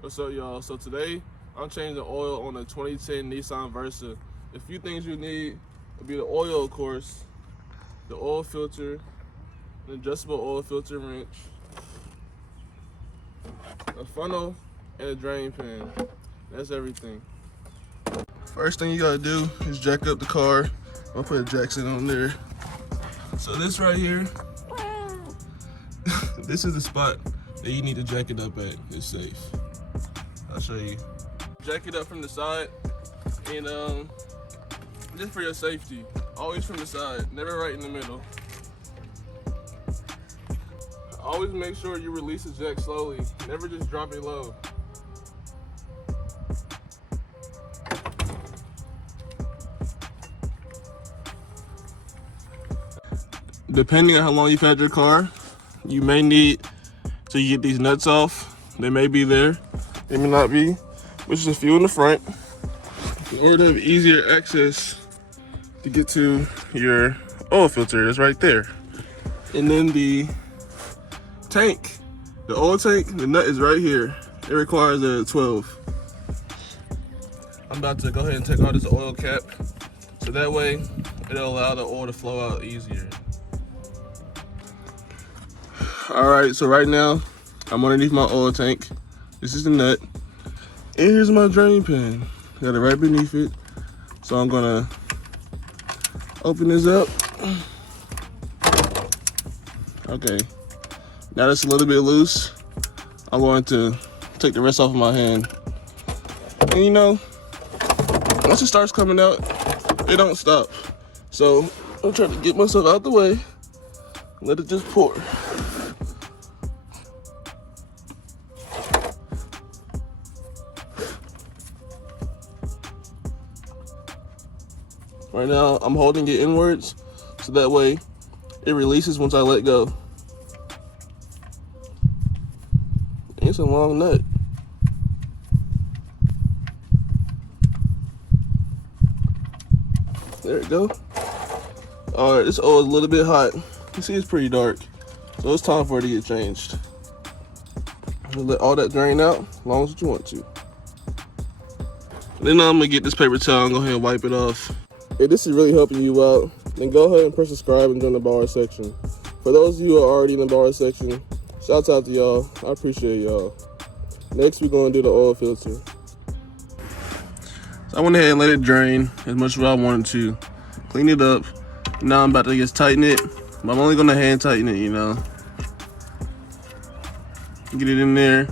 What's up, y'all? So today I'm changing the oil on the 2010 Nissan Versa. A few things you need would be the oil, of course, the oil filter, an adjustable oil filter wrench, a funnel, and a drain pan. That's everything. First thing you gotta do is jack up the car. I'll put a Jackson on there. So this right here, this is the spot that you need to jack it up at. It's safe. I'll show you. Jack it up from the side, and just for your safety, always from the side, never right in the middle. Always make sure you release the jack slowly, never just drop it low. Depending on how long you've had your car, you may need to get these nuts off. They may be there, they may not be, which is a few in the front. In order to have easier access to get to your oil filter, it's right there. And then the tank, the oil tank, the nut is right here. It requires a 12. I'm about to go ahead and take out this oil cap, so that way it'll allow the oil to flow out easier. All right, so right now I'm underneath my oil tank. This is the nut, and here's my drain pan. Got it right beneath it. So I'm gonna open this up. Okay, now it's a little bit loose. I'm going to take the rest off of my hand. And you know, once it starts coming out, it don't stop. So I'm trying to get myself out the way, let it just pour. Right now, I'm holding it inwards, so that way it releases once I let go. It's a long nut. There it go. All right, this oil is a little bit hot. You see it's pretty dark, so it's time for it to get changed. Let all that drain out as long as you want to. Then I'm gonna get this paper towel and go ahead and wipe it off. If this is really helping you out, then go ahead and press subscribe and join the borrow section. For those of you who are already in the borrow section, shouts out to y'all. I appreciate y'all. Next, we're gonna do the oil filter. So I went ahead and let it drain as much as I wanted to. Clean it up. Now I'm about to just tighten it, but I'm only gonna hand tighten it, you know. Get it in there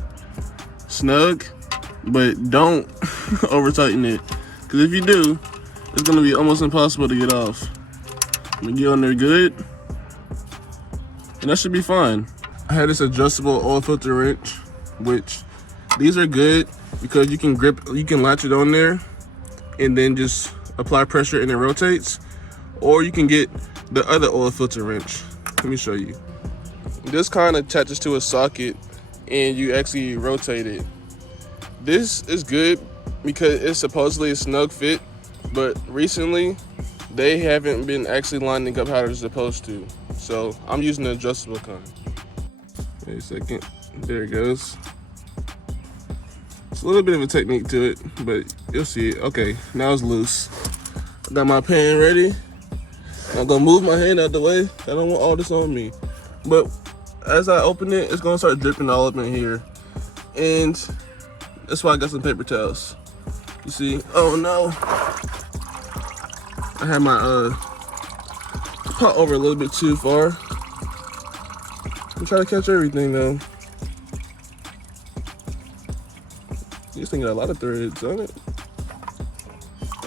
snug, but don't over tighten it. Because if you do, it's gonna be almost impossible to get off. I'm gonna get on there good, and that should be fine. I had this adjustable oil filter wrench, which these are good because you can latch it on there and then just apply pressure and it rotates. Or you can get the other oil filter wrench. Let me show you. This kind of attaches to a socket and you actually rotate it. This is good because it's supposedly a snug fit, but recently they haven't been actually lining up how they're supposed to. So I'm using the adjustable kind. Wait a second, there it goes. It's a little bit of a technique to it, but you'll see it. Okay, now it's loose. I got my pan ready. I'm gonna move my hand out the way. I don't want all this on me. But as I open it, it's gonna start dripping all up in here. And that's why I got some paper towels. You see, oh no. I had my pot over a little bit too far. I'm trying to catch everything though. This thing got a lot of threads on it.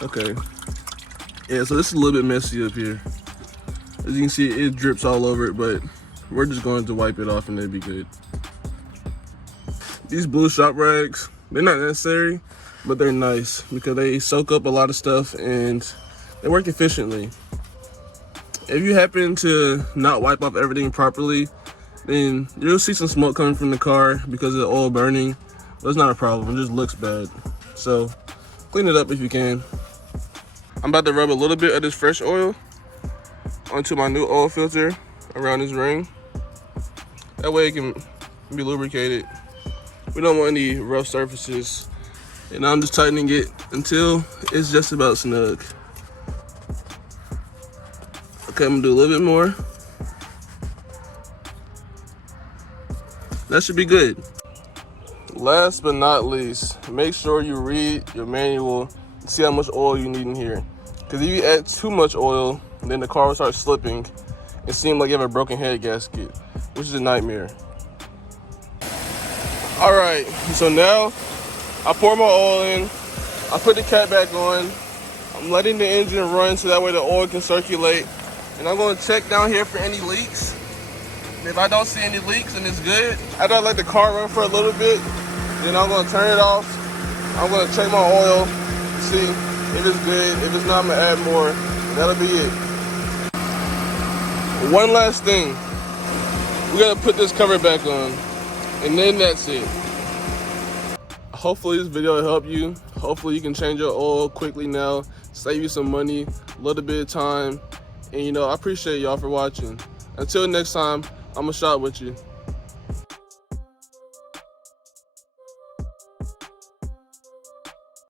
Okay. Yeah, so this is a little bit messy up here. As you can see, it drips all over it, but we're just going to wipe it off and it'll be good. These blue shop rags, they're not necessary, but they're nice because they soak up a lot of stuff and they work efficiently. If you happen to not wipe off everything properly, then you'll see some smoke coming from the car because of the oil burning. That's not a problem, it just looks bad. So clean it up if you can. I'm about to rub a little bit of this fresh oil onto my new oil filter around this ring. That way it can be lubricated We don't want any rough surfaces. And I'm just tightening it until it's just about snug. Okay, I'm gonna do a little bit more. That should be good. Last but not least, make sure you read your manual and see how much oil you need in here. Because if you add too much oil, then the car will start slipping and seem like you have a broken head gasket, which is a nightmare. All right, so now I pour my oil in, I put the cap back on, I'm letting the engine run so that way the oil can circulate. And I'm gonna check down here for any leaks. And if I don't see any leaks and it's good, after I let the car run for a little bit, then I'm gonna turn it off. I'm gonna check my oil, see if it's good. If it's not, I'm gonna add more. And that'll be it. One last thing, we gotta put this cover back on, and then that's it. Hopefully this video will help you. Hopefully you can change your oil quickly now, save you some money, a little bit of time. And I appreciate y'all for watching. Until next time, I'ma shop with you.